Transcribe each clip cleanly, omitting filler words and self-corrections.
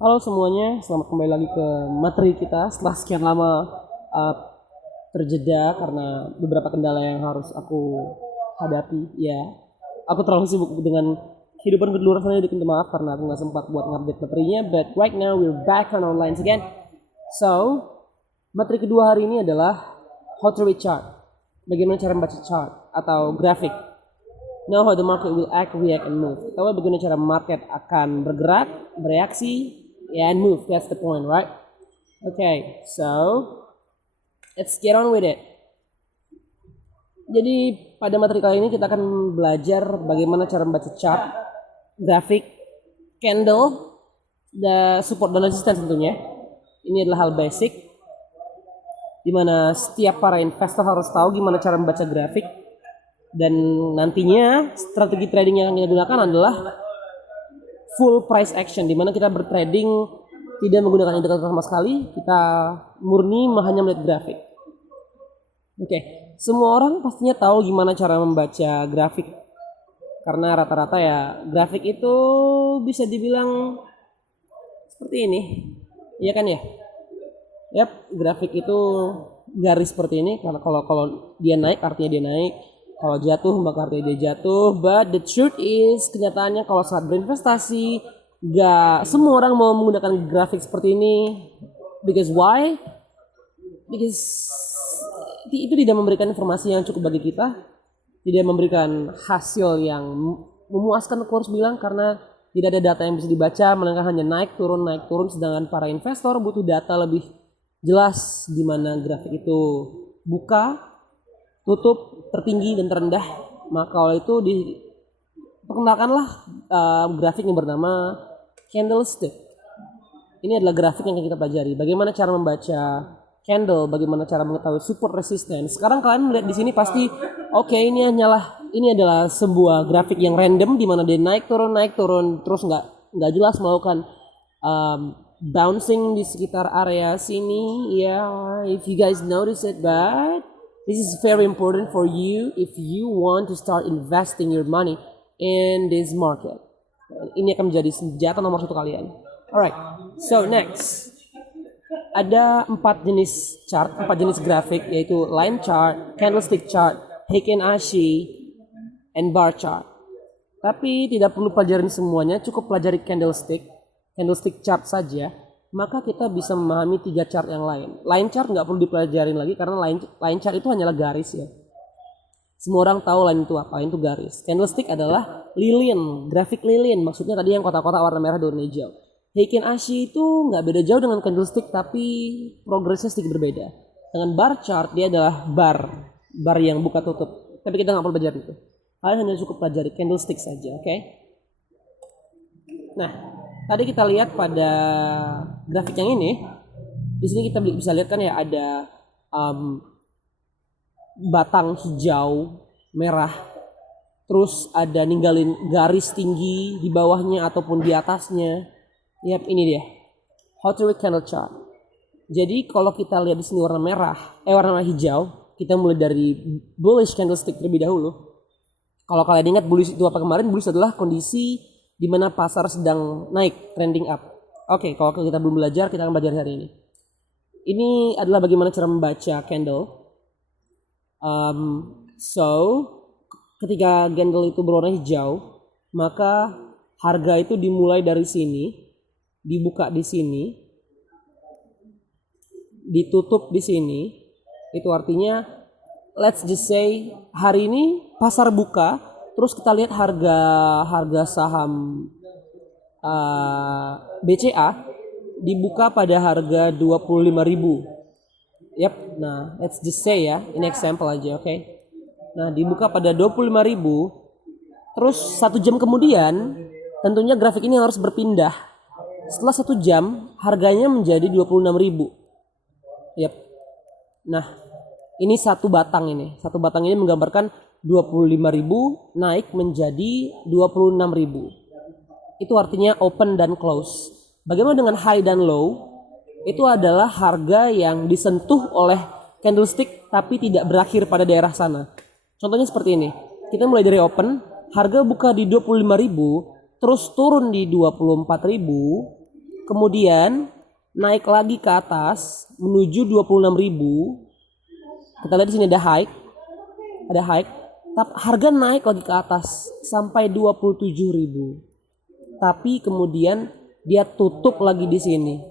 Halo semuanya, selamat kembali lagi ke materi kita setelah sekian lama uh, terjeda karena beberapa kendala yang harus aku hadapi. Ya, aku terlalu sibuk dengan kehidupan kedua rasanya, jadi minta maaf karena aku nggak sempat buat ngupdate materinya. But right now we're back on online again. So, materi kedua hari ini adalah how to read chart. Bagaimana cara membaca chart atau grafik. Know how the market will act, react, and move. Tahu bagaimana cara market akan bergerak, bereaksi, and move. That's the point, right? Okay, so let's get on with it. Jadi pada materi kali ini kita akan belajar bagaimana cara membaca chart, grafik, candle, dan support dan resistance tentunya. Ini adalah hal basic, dimana setiap para investor harus tahu gimana cara membaca grafik. Dan nantinya strategi trading yang akan kita gunakan adalah full price action, di mana kita bertrading tidak menggunakan indikator sama sekali, kita murni hanya melihat grafik. Oke, semua orang pastinya tahu gimana cara membaca grafik, karena rata-rata ya grafik itu bisa dibilang seperti ini, iya kan ya? Yap, grafik itu garis seperti ini, karena kalau dia naik artinya dia naik. Kalau jatuh maka artinya dia jatuh. But the truth is, kenyataannya kalau saat berinvestasi, gak semua orang mau menggunakan grafik seperti ini. Because why? Because itu tidak memberikan informasi yang cukup bagi kita, tidak memberikan hasil yang memuaskan, aku harus bilang, karena tidak ada data yang bisa dibaca, melainkan hanya naik turun. Sedangkan para investor butuh data lebih jelas di mana grafik itu buka, tutup, tertinggi dan terendah. Maka oleh itu diperkenalkanlah grafik yang bernama candlestick. Ini adalah grafik yang kita pelajari. Bagaimana cara membaca candle, bagaimana cara mengetahui support resistance. Sekarang kalian melihat di sini pasti oke, ini adalah sebuah grafik yang random di mana dia naik turun terus nggak jelas melakukan bouncing di sekitar area sini. If you guys notice it, but this is very important for you if you want to start investing your money in this market. Ini akan menjadi senjata nomor 1 kalian. Alright, so next. Ada 4 jenis chart, 4 jenis grafik, yaitu line chart, candlestick chart, Heikin Ashi, and bar chart. Tapi tidak perlu pelajarin semuanya, cukup pelajari candlestick chart saja, maka kita bisa memahami 3 chart yang lain. Line chart nggak perlu dipelajarin lagi karena line chart itu hanyalah garis ya. Semua orang tahu line itu apa, line itu garis. Candlestick adalah lilin, grafik lilin, maksudnya tadi yang kotak-kotak warna merah dan warna hijau. Heikin Ashi itu nggak beda jauh dengan candlestick, tapi progresnya sedikit berbeda. Dengan bar chart dia adalah bar yang buka tutup. Tapi kita nggak perlu belajar itu. Kalian hanya cukup pelajari candlestick saja, oke? Nah, tadi kita lihat pada grafik yang ini, di sini kita bisa lihat kan ya ada batang hijau, merah, terus ada ninggalin garis tinggi di bawahnya ataupun di atasnya. Yap, ini dia. How to read candle chart. Jadi kalau kita lihat di sini warna warna hijau, kita mulai dari bullish candlestick terlebih dahulu. Kalau kalian ingat bullish itu apa kemarin? Bullish adalah kondisi di mana pasar sedang naik, trending up. Oke, kalau kita belum belajar, kita akan belajar hari ini. Ini adalah bagaimana cara membaca candle. So, ketika candle itu berwarna hijau, maka harga itu dimulai dari sini, dibuka di sini, ditutup di sini. Itu artinya, let's just say hari ini pasar buka, terus kita lihat harga saham BCA dibuka pada harga 25.000. Yap, nah let's just say ya, ini example aja, oke? Nah, dibuka pada 25.000, terus 1 jam kemudian tentunya grafik ini harus berpindah. Setelah 1 jam harganya menjadi 26.000. Yap. Nah, ini satu batang ini menggambarkan 25.000 naik menjadi 26.000. Itu artinya open dan close. Bagaimana dengan high dan low? Itu adalah harga yang disentuh oleh candlestick tapi tidak berakhir pada daerah sana. Contohnya seperti ini. Kita mulai dari open, harga buka di 25.000, terus turun di 24.000, kemudian naik lagi ke atas menuju 26.000. Kita lihat di sini ada high, tapi harga naik lagi ke atas sampai 27.000. Tapi kemudian dia tutup lagi di sini,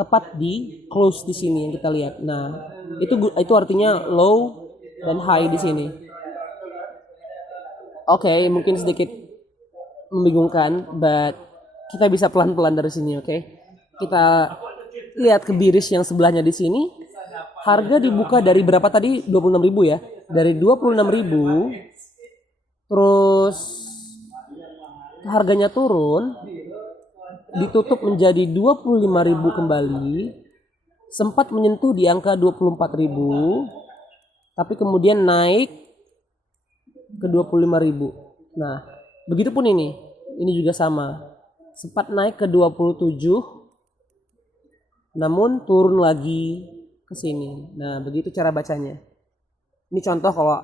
tepat di close di sini yang kita lihat. Nah, itu artinya low dan high di sini. Oke, mungkin sedikit membingungkan, but kita bisa pelan-pelan dari sini, oke? Kita lihat ke biris yang sebelahnya di sini. Harga dibuka dari berapa tadi? 26.000 ya. Dari 26.000 terus harganya turun, ditutup menjadi 25.000 kembali. Sempat menyentuh di angka 24.000, tapi kemudian naik ke 25.000. Nah, begitupun ini juga sama. Sempat naik ke 27, namun turun lagi ke sini. Nah, begitu cara bacanya. Ini contoh kalau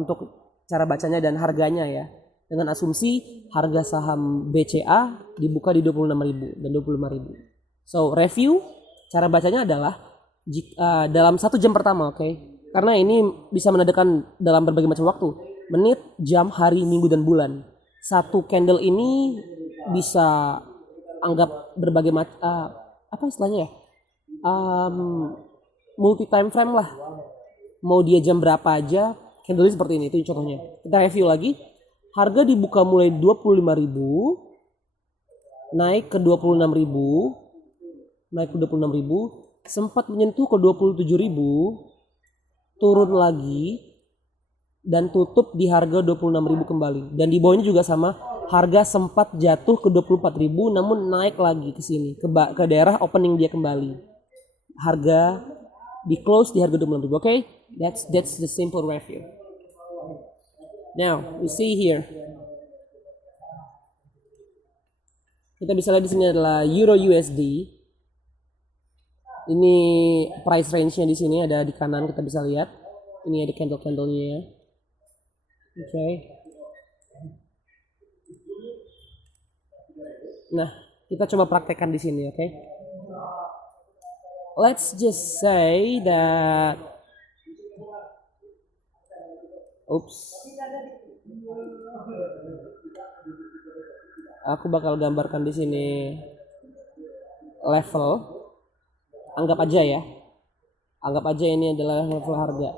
untuk cara bacanya dan harganya ya. Dengan asumsi harga saham BCA dibuka di 26.000 dan 25.000. So, review cara bacanya adalah dalam 1 jam pertama, oke? Karena ini bisa menandakan dalam berbagai macam waktu. Menit, jam, hari, minggu, dan bulan. Satu candle ini bisa anggap berbagai macam apa istilahnya ya? Multi time frame lah. Mau dia jam berapa aja, candle seperti ini. Itu contohnya. Kita review lagi. Harga dibuka mulai 25.000, naik ke 26.000, sempat menyentuh ke 27.000, turun lagi dan tutup di harga 26.000 kembali. Dan di bawahnya juga sama, harga sempat jatuh ke 24.000 namun naik lagi ke sini, ke daerah opening dia kembali. Harga di close di harga 26.000. Okay? That's the simple review. Now, we see here. Kita bisa lihat di sini adalah Euro USD. Ini price range-nya di sini ada di kanan, kita bisa lihat. Ini ada candle-candlenya. Okay. Nah, kita coba praktekkan di sini, oke? Let's just say that aku bakal gambarkan di sini level. Anggap aja ya. Anggap aja ini adalah level harga.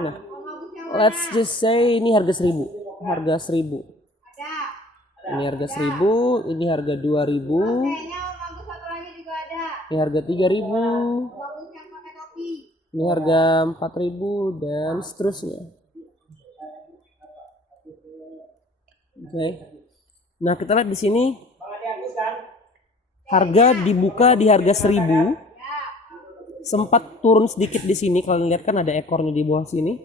Nah, let's just say ini harga 1.000. Harga 1.000. Ini harga 1.000, ini harga 2.000. Ini harga 3.000. Ini harga 4.000 dan seterusnya. Oke. Nah, kita lihat di sini harga dibuka di harga 1.000. Sempat turun sedikit di sini, kalian lihat kan ada ekornya di bawah sini.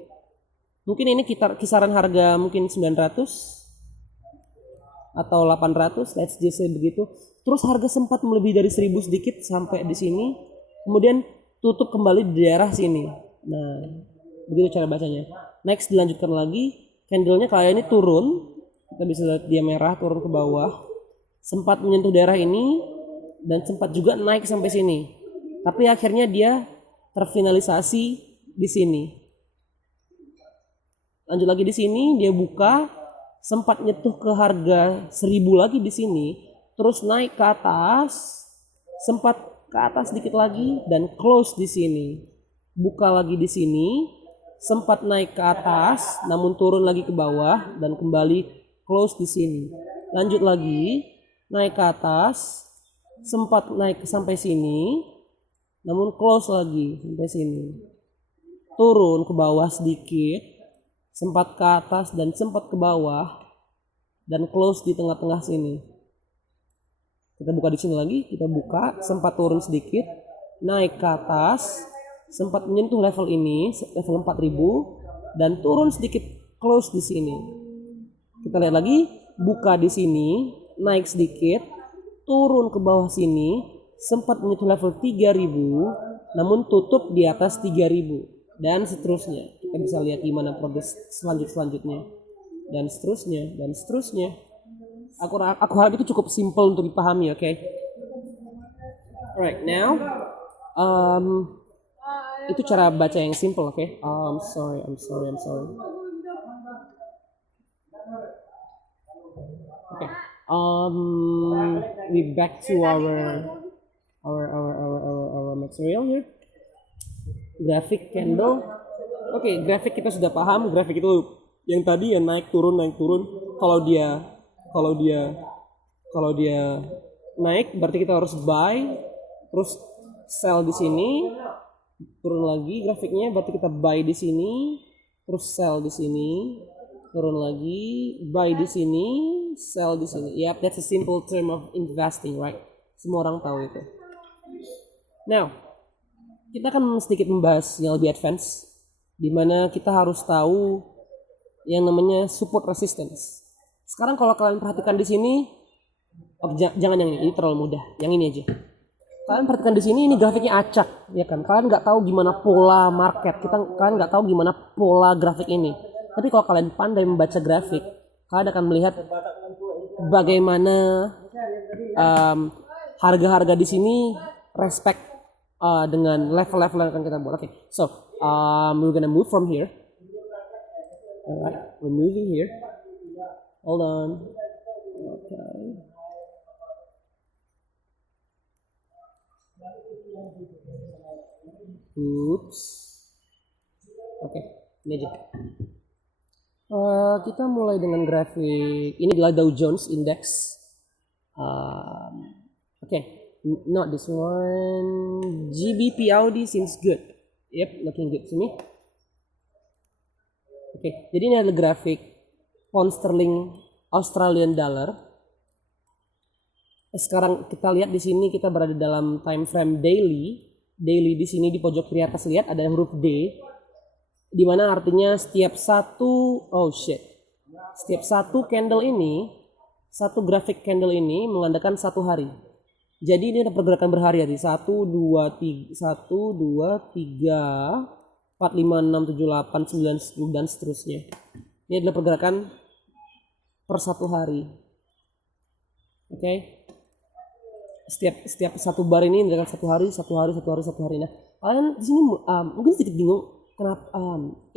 Mungkin ini kisaran harga mungkin 900 atau 800, let's just say begitu. Terus harga sempat melebihi dari 1.000 sedikit sampai di sini, kemudian tutup kembali di daerah sini. Nah, begitu cara bacanya. Next, dilanjutkan lagi, candlenya kayak ini turun, kita bisa lihat dia merah turun ke bawah, sempat menyentuh daerah ini dan sempat juga naik sampai sini. Tapi akhirnya dia terfinalisasi di sini. Lanjut lagi di sini, dia buka, sempat nyetuh ke harga 1.000 lagi di sini, terus naik ke atas, sempat ke atas sedikit lagi dan close di sini. Buka lagi di sini, sempat naik ke atas, namun turun lagi ke bawah dan kembali close di sini. Lanjut lagi, naik ke atas, sempat naik sampai sini, namun close lagi sampai sini. Turun ke bawah sedikit, sempat ke atas dan sempat ke bawah dan close di tengah-tengah sini. Kita buka di sini lagi, kita buka, sempat turun sedikit, naik ke atas, sempat menyentuh level ini, level 4.000 dan turun sedikit, close di sini. Kita lihat lagi, buka di sini, naik sedikit, turun ke bawah sini, sempat menyentuh level 3.000 namun tutup di atas 3.000 dan seterusnya. Kita kita bisa lihat gimana progres selanjutnya dan seterusnya. Aku harap itu cukup simple untuk dipahami, oke? Alright, now itu cara baca yang simple, oke? I'm sorry. Okay. We back to our material here. Grafik candle. Oke, grafik kita sudah paham. Grafik itu yang tadi ya naik turun. Kalau dia naik berarti kita harus buy, terus sell di sini, turun lagi grafiknya berarti kita buy di sini, terus sell di sini, turun lagi, buy di sini, sell di sini. Yep, that's a simple term of investing, right? Semua orang tahu itu. Now, kita akan sedikit membahas yang lebih advance, di mana kita harus tahu yang namanya support resistance. Sekarang kalau kalian perhatikan di sini, jangan yang ini terlalu mudah, yang ini aja. Kalian perhatikan di sini, ini grafiknya acak, ya kan? Kalian nggak tahu gimana pola market, kalian nggak tahu gimana pola grafik ini. Tapi kalau kalian pandai membaca grafik, kalian akan melihat bagaimana harga-harga di sini respect dengan level-level yang akan kita buat. Oke, so we're gonna move from here. Alright, we're moving here. Hold on. Okay. Oops. Oke, ini aja. Kita mulai dengan grafik. Ini adalah Dow Jones Index. Okay, not this one. GBP Audi seems good. Yep, looking good to me. Oke, jadi ini adalah grafik pound sterling Australian dollar. Sekarang kita lihat di sini kita berada dalam time frame daily. Daily di sini di pojok kiri atas lihat ada huruf D, di mana artinya setiap satu candle ini, satu grafik candle ini mengandalkan satu hari. Jadi ini ada pergerakan berhari-hari 1, 2, 3, 4, 5, 6, 7, 8, 9, 10 dan seterusnya. Ini adalah pergerakan per satu hari. Oke. Setiap satu bar ini dengan satu hari. Nah, kalian di sini mungkin sedikit bingung kenapa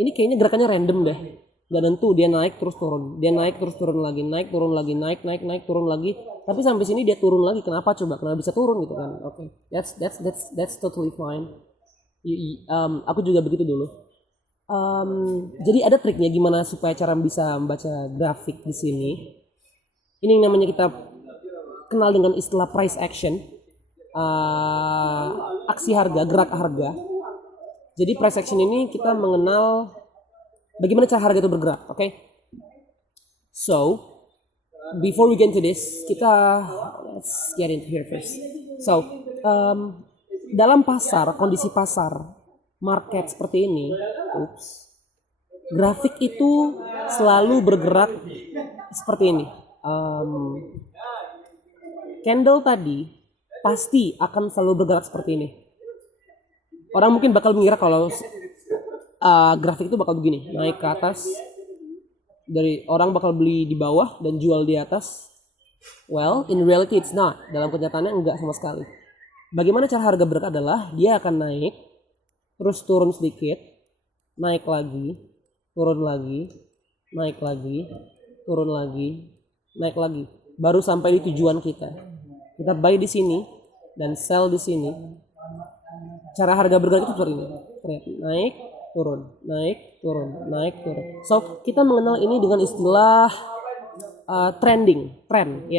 ini kayaknya gerakannya random deh, nggak tentu, dia naik terus turun, naik turun lagi, naik turun lagi, tapi sampai sini dia turun lagi. Kenapa bisa turun gitu kan? Oke, that's totally fine. Aku juga begitu dulu. Jadi ada triknya gimana supaya cara bisa membaca grafik di sini. Ini yang namanya kita kenal dengan istilah price action, aksi harga, gerak harga. Jadi price action ini kita mengenal bagaimana cara harga itu bergerak, oke? So, before we get into this, let's get into here first. So, dalam kondisi pasar, market seperti ini, grafik itu selalu bergerak seperti ini. Candle tadi pasti akan selalu bergerak seperti ini. Orang mungkin bakal mengira kalau grafik itu bakal begini, naik ke atas, dari orang bakal beli di bawah dan jual di atas. Well, in reality it's not. Dalam kenyataannya enggak sama sekali. Bagaimana cara harga bergerak adalah dia akan naik, terus turun sedikit, naik lagi, turun lagi, naik lagi, turun lagi, naik lagi. Baru sampai di tujuan kita. Kita buy di sini dan sell di sini. Cara harga bergerak itu seperti ini. Naik, turun, naik, turun, naik, turun. So, kita mengenal ini dengan istilah trending, trend.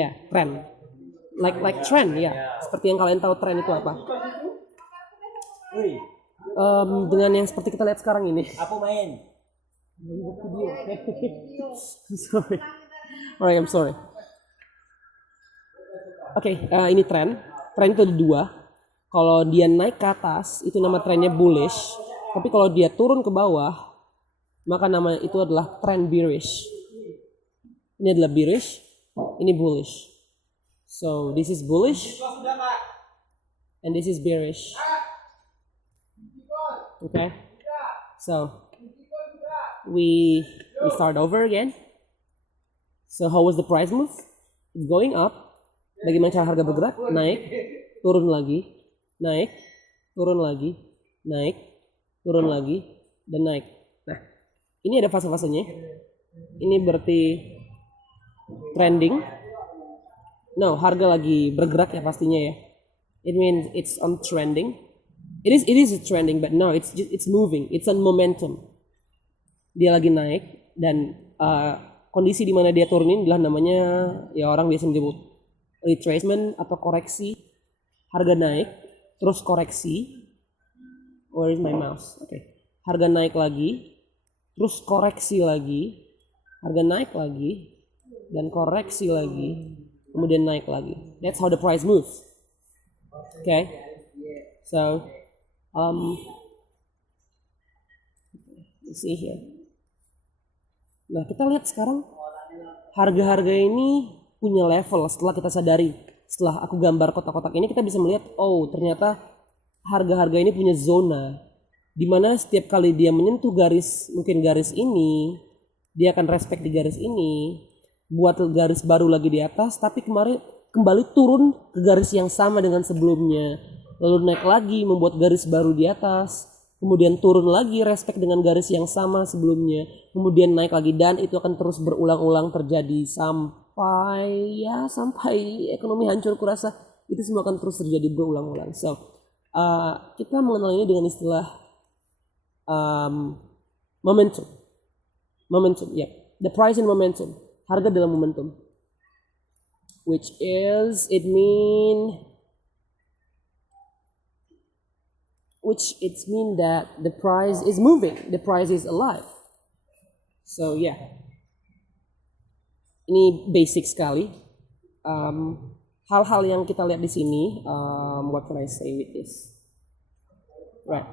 Like trend, Seperti yang kalian tahu tren itu apa? Dengan yang seperti kita lihat sekarang ini. Aku main. Sorry. Alright, I'm sorry. Oke, ini tren. Tren itu ada dua. Kalau dia naik ke atas, itu nama trennya bullish. Tapi kalau dia turun ke bawah, maka nama itu adalah tren bearish. Ini adalah bearish, ini bullish. So, this is bullish, and this is bearish. Okay? So, we start over again. So how was the price move? It's going up. Bagaimana cara harga bergerak? Naik, turun lagi, naik, turun lagi, naik, turun lagi, dan naik. Nah, ini ada fase-fasenya. Ini berarti trending. No, harga lagi bergerak ya pastinya ya. It means it's on trending. It is a trending, but no, it's moving. It's on momentum. Dia lagi naik dan kondisi di mana dia turunin adalah namanya ya orang biasa menyebut retracement atau koreksi. Harga naik, terus koreksi. Where is my mouse? Oke. Harga naik lagi, terus koreksi lagi. Harga naik lagi dan koreksi lagi, kemudian naik lagi. That's how the price moves. Okay. So, see here. Nah, kita lihat sekarang harga-harga ini punya level setelah kita sadari. Setelah aku gambar kotak-kotak ini kita bisa melihat, oh ternyata harga-harga ini punya zona di mana setiap kali dia menyentuh garis, mungkin garis ini, dia akan respect di garis ini, buat garis baru lagi di atas, tapi kembali turun ke garis yang sama dengan sebelumnya, lalu naik lagi membuat garis baru di atas, kemudian turun lagi respect dengan garis yang sama sebelumnya, kemudian naik lagi, dan itu akan terus berulang-ulang terjadi sampai ekonomi hancur. Kurasa itu semua akan terus terjadi berulang-ulang. So kita mengenal ini dengan istilah momentum, ya, yeah. The price in momentum, harga dalam momentum, which it mean that the price is moving, the price is alive. So yeah, ini basic sekali. Hal-hal yang kita lihat di sini, what can I say with this? Right.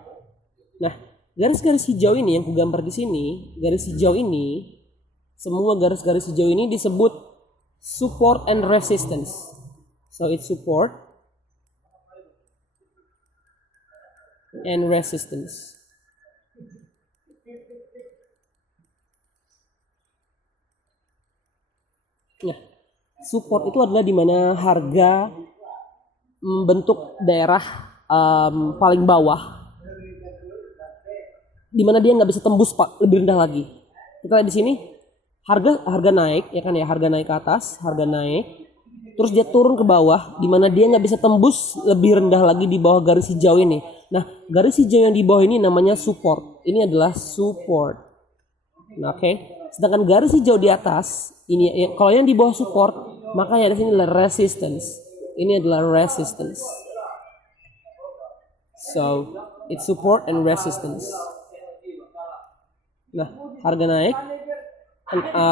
Nah, garis-garis hijau ini yang kugambar di sini, garis hijau ini, semua garis-garis hijau ini disebut support and resistance. So it's support and resistance. Nah, support itu adalah di mana harga membentuk daerah paling bawah, di mana dia nggak bisa tembus lebih rendah lagi. Kita lihat di sini harga naik, ya kan ya, harga naik ke atas, harga naik, terus dia turun ke bawah, di mana dia nggak bisa tembus lebih rendah lagi di bawah garis hijau ini. Nah, garis hijau yang di bawah ini namanya support. Ini adalah support. Nah, oke. Sedangkan garis hijau di atas ini, kalau yang di bawah support, makanya di sini adalah resistance. Ini adalah resistance. So, it's support and resistance. Nah, harga naik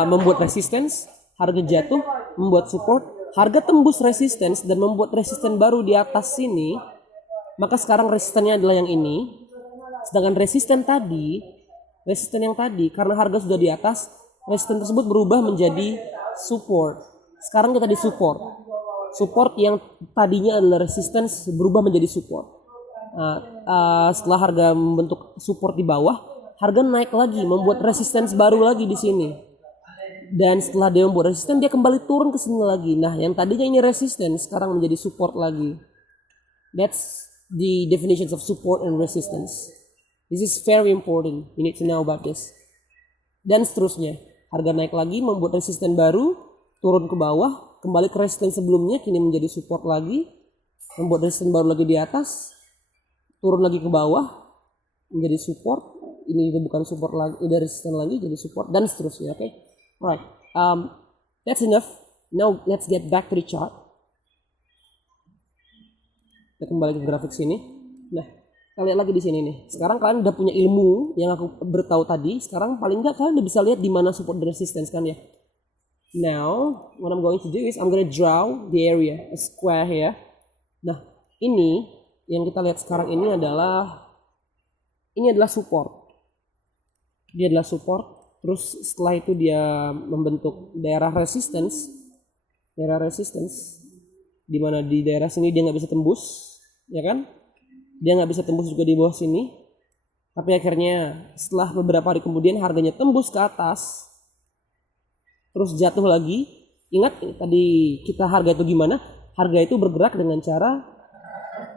membuat resistance, harga jatuh membuat support, harga tembus resistance dan membuat resisten baru di atas sini, maka sekarang resistennya adalah yang ini. Sedangkan resisten yang tadi karena harga sudah di atas, resisten tersebut berubah menjadi support. Sekarang kita di support. Support yang tadinya adalah resistance berubah menjadi support. Setelah harga membentuk support di bawah, harga naik lagi membuat resistance baru lagi di sini. Dan setelah dia membuat resistance, dia kembali turun ke sini lagi. Nah, yang tadinya ini resistance sekarang menjadi support lagi. That's the definitions of support and resistance. This is very important. You need to know about this. Dan seterusnya, harga naik lagi membuat resisten baru, turun ke bawah, kembali ke resisten sebelumnya, kini menjadi support lagi, membuat resisten baru lagi di atas, turun lagi ke bawah, menjadi support, ini juga bukan support lagi, udah resisten lagi jadi support, dan seterusnya. Okay? Alright, that's enough. Now let's get back to the chart. Kita kembali ke grafik sini. Nah, kita lihat lagi di sini nih. Sekarang kalian udah punya ilmu yang aku beritahu tadi. Sekarang paling nggak kalian udah bisa lihat di mana support dan resistance kan ya. Now, what I'm going to do is I'm going to draw the area, a square here. Nah, ini yang kita lihat sekarang ini adalah support. Dia adalah support. Terus setelah itu dia membentuk daerah resistance, di mana di daerah sini dia nggak bisa tembus, ya kan? Dia nggak bisa tembus juga di bawah sini. Tapi akhirnya setelah beberapa hari kemudian harganya tembus ke atas, terus jatuh lagi. Ingat tadi kita harga itu gimana? Harga itu bergerak dengan cara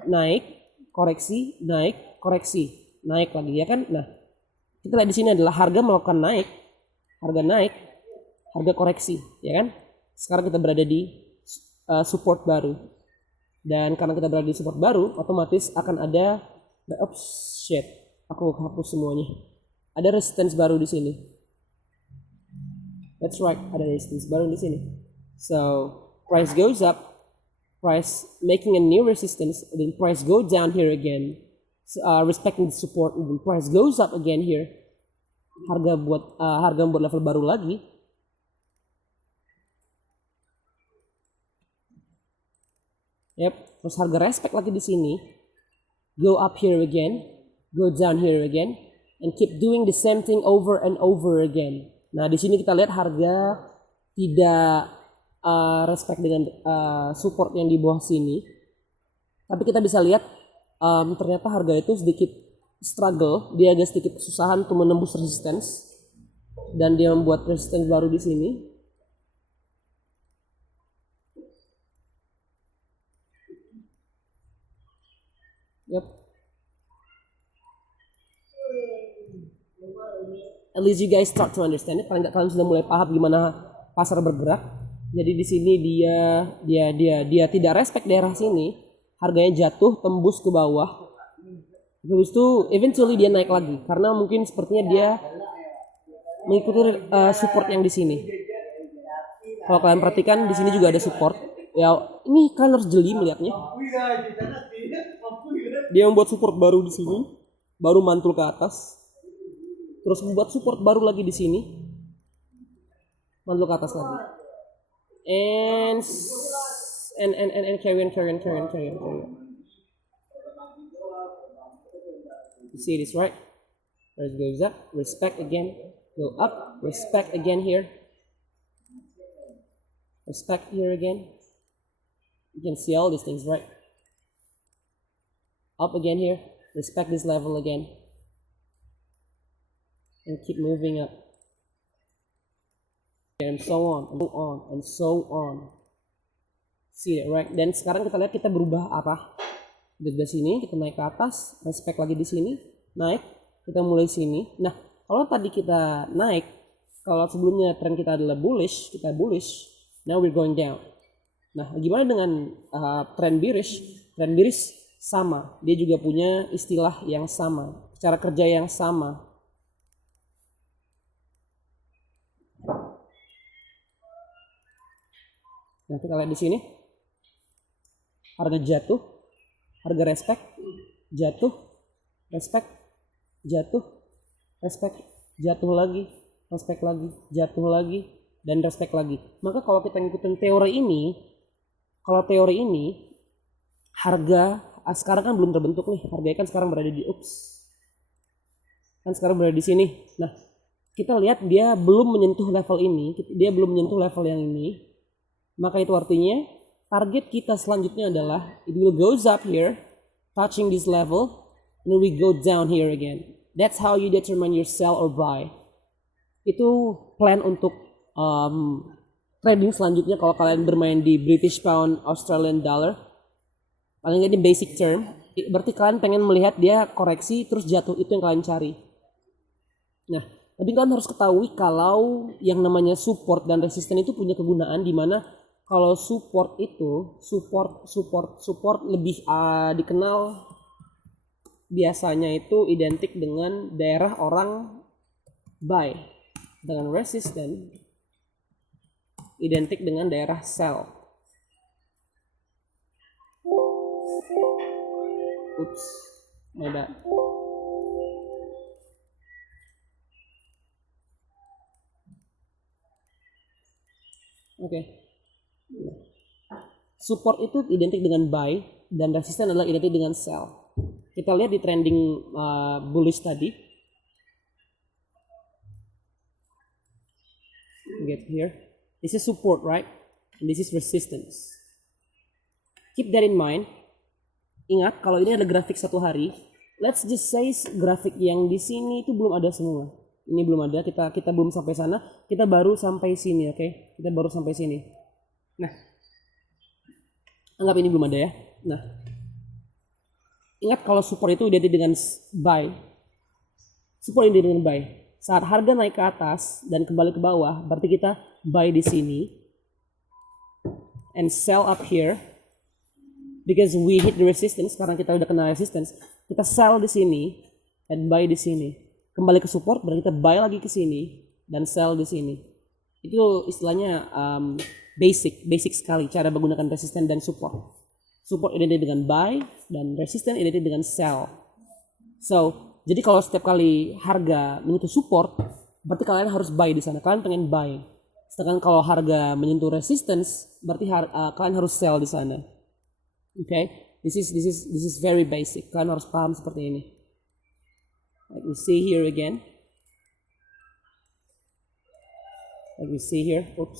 naik, koreksi, naik, koreksi, naik lagi ya kan? Nah, kita lihat di sini adalah harga melakukan naik, harga koreksi, ya kan? Sekarang kita berada di support baru. Dan karena kita berada di support baru, otomatis akan ada aku hapus semuanya. Ada resistance baru di sini. That's right, ada resistance baru di sini. So, price goes up, price making a new resistance, then price go down here again, respecting the support, then price goes up again here. Harga buat level baru lagi. Yep, terus harga respect lagi di sini. Go up here again, go down here again, and keep doing the same thing over and over again. Nah, di sini kita lihat harga tidak respect dengan support yang di bawah sini. Tapi kita bisa lihat ternyata harga itu sedikit struggle, dia agak sedikit kesusahan untuk menembus resistance dan dia membuat resistance baru di sini. Yep. At least you guys start to understand it. Paling nggak kalian sudah mulai paham gimana pasar bergerak. Jadi di sini dia tidak respect daerah sini, harganya jatuh tembus ke bawah. Habis itu eventually dia naik lagi karena mungkin sepertinya dia mengikuti support yang di sini. Kalau kalian perhatikan di sini juga ada support. Ya, ini kalian harus jeli melihatnya. Dia membuat support baru di sini, baru mantul ke atas. Terus membuat support baru lagi di sini, mantul ke atas lagi. And carry on. You see this, right? Price goes up, respect again, go up, respect again here, respect here again. You can see all these things, right? Up again here, respect this level again, and keep moving up, and so on. See that, right? Dan sekarang kita lihat kita berubah apa? Dari sini kita naik ke atas, respect lagi di sini, naik, kita mulai sini. Nah, kalau tadi kita naik, kalau sebelumnya tren kita adalah bullish, kita bullish, now we're going down. Nah, gimana dengan tren bearish? Tren bearish sama, dia juga punya istilah yang sama, cara kerja yang sama. Nah, kita lihat di sini, harga jatuh, harga respect, jatuh, respect, jatuh, respect, jatuh lagi, respect lagi, jatuh lagi, dan respect lagi. Maka kalau kita ngikutin teori ini, harga sekarang kan belum terbentuk nih, harganya kan sekarang berada di sekarang berada di sini. Nah, kita lihat dia belum menyentuh level ini, dia belum menyentuh level yang ini. Maka itu artinya target kita selanjutnya adalah it will goes up here, touching this level, and we go down here again. That's how you determine your sell or buy. Itu plan untuk trading selanjutnya kalau kalian bermain di British Pound, Australian Dollar. Paling nggak di basic term, berarti kalian pengen melihat dia koreksi terus jatuh, itu yang kalian cari. Nah, tapi kalian harus ketahui kalau yang namanya support dan resisten itu punya kegunaan di mana kalau support itu support lebih dikenal biasanya itu identik dengan daerah orang buy, dengan resisten identik dengan daerah sell. Oops, my bad. Oke. Support itu identik dengan buy dan resisten adalah identik dengan sell. Kita lihat di trending bullish tadi. Get here. This is support, right? And this is resistance. Keep that in mind. Ingat, kalau ini ada grafik satu hari, let's just say grafik yang di sini itu belum ada semua. Ini belum ada, kita belum sampai sana, kita baru sampai sini, oke? Kita baru sampai sini. Nah, anggap ini belum ada ya. Nah, ingat kalau support itu identik dengan buy. Support identik dengan buy. Saat harga naik ke atas dan kembali ke bawah, berarti kita buy di sini and sell up here because we hit the resistance. Karena kita udah kena resistance, kita sell di sini dan buy di sini. Kembali ke support, berarti kita buy lagi ke sini dan sell di sini. Itu istilahnya basic sekali cara menggunakan resisten dan support. Support identik dengan buy dan resisten identik dengan sell. So, jadi kalau setiap kali harga menyentuh support, berarti kalian harus buy di sana. Kalian pengen buy. Sedangkan kalau harga menyentuh resistance, berarti kalian harus sell di sana. Okay? This is very basic. Kalian harus paham seperti ini. Like we see here again. Like we see here. Oops.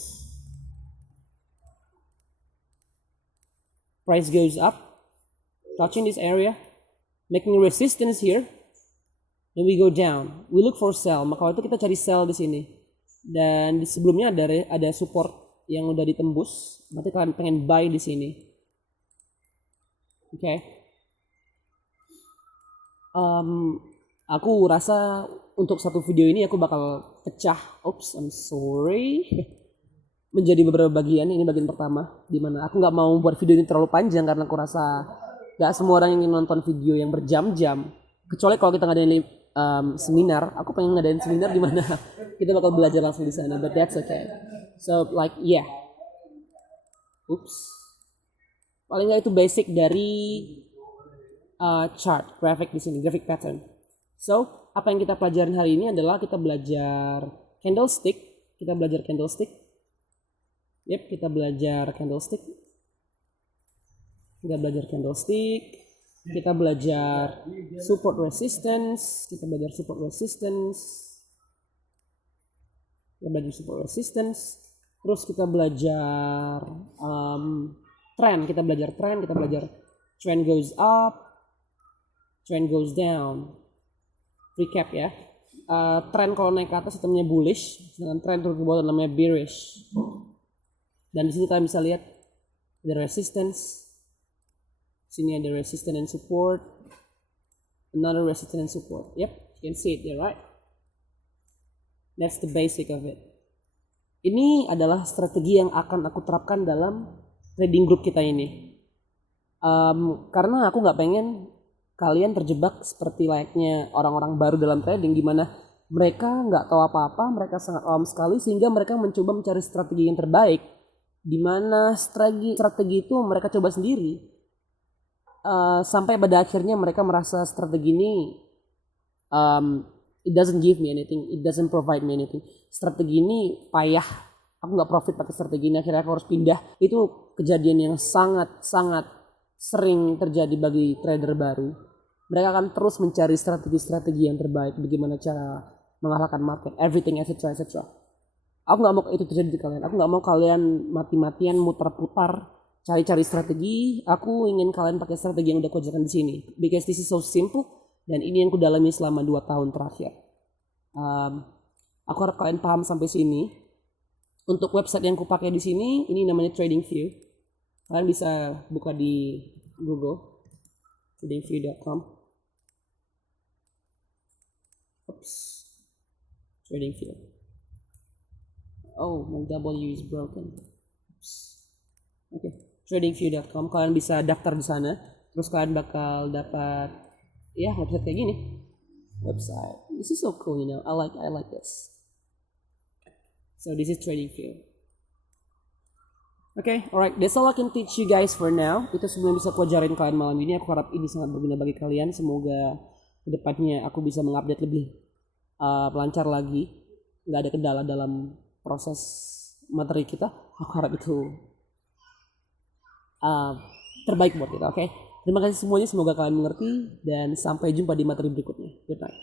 Price goes up, touching this area, making resistance here. Then we go down. We look for sell. Maka waktu kita cari sell di sini. Dan di sebelumnya ada support yang udah ditembus. Berarti kalian pengen buy di sini. Oke. Okay. Aku rasa untuk satu video ini aku bakal pecah. Oops, I'm sorry. Menjadi beberapa bagian. Ini bagian pertama. Dimana aku nggak mau buat video ini terlalu panjang karena aku rasa nggak semua orang ingin nonton video yang berjam-jam. Kecuali kalau kita ngadain seminar. Aku pengen ngadain seminar di mana kita bakal belajar langsung di sana. But that's okay. So like yeah. Oops. Paling nggak itu basic dari chart, graphic di sini, graphic pattern. So, apa yang kita pelajarin hari ini adalah kita belajar candlestick. Kita belajar candlestick. Yep, kita belajar candlestick. Kita belajar candlestick. Kita belajar support resistance. Kita belajar support resistance. Kita belajar support resistance. Terus kita belajar trend. Kita belajar trend. Kita belajar trend goes up, trend goes down. Recap ya. Trend kalau naik ke atas itu namanya bullish, sedangkan trend turun ke bawah namanya bearish. Dan di sini kalian bisa lihat ada resistance. Sini ada resistance and support. Another resistance and support. Yep, you can see it there, right? That's the basic of it. Ini adalah strategi yang akan aku terapkan dalam trading group kita ini. Karena aku nggak pengen kalian terjebak seperti layaknya orang-orang baru dalam trading, di mana mereka nggak tahu apa-apa, mereka sangat awam sekali sehingga mereka mencoba mencari strategi yang terbaik, di mana strategi itu mereka coba sendiri, sampai pada akhirnya mereka merasa strategi ini it doesn't give me anything, it doesn't provide me anything. Strategi ini payah, aku nggak profit pakai strategi ini, akhirnya aku harus pindah. Itu kejadian yang sangat sering terjadi bagi trader baru. Mereka akan terus mencari strategi-strategi yang terbaik, bagaimana cara mengalahkan market, everything, etc. Aku nggak mau itu terjadi di kalian. Aku nggak mau kalian mati-matian muter-putar cari-cari strategi. Aku ingin kalian pakai strategi yang udah aku ajarkan di sini, because this is so simple, dan ini yang aku dalami selama 2 tahun terakhir. Aku harap kalian paham sampai sini. Untuk website yang aku pakai di sini, ini namanya TradingView. Kalian bisa buka di Google, tradingview.com. Oops, TradingView. Oh, my W is broken. Oops. Okay, tradingview.com. Kalian bisa daftar di sana. Terus kalian bakal dapat website kayak gini. Website. This is so cool, you know. I like this. So this is TradingView. Okay, alright, that's all I can teach you guys for now. Itu sebelum bisa aku ajarin kalian malam ini. Aku harap ini sangat berguna bagi kalian. Semoga kedepannya aku bisa mengupdate lebih lancar lagi. Nggak ada kendala dalam proses materi kita. Aku harap itu terbaik buat kita, oke? Terima kasih semuanya, semoga kalian mengerti. Dan sampai jumpa di materi berikutnya. Good night.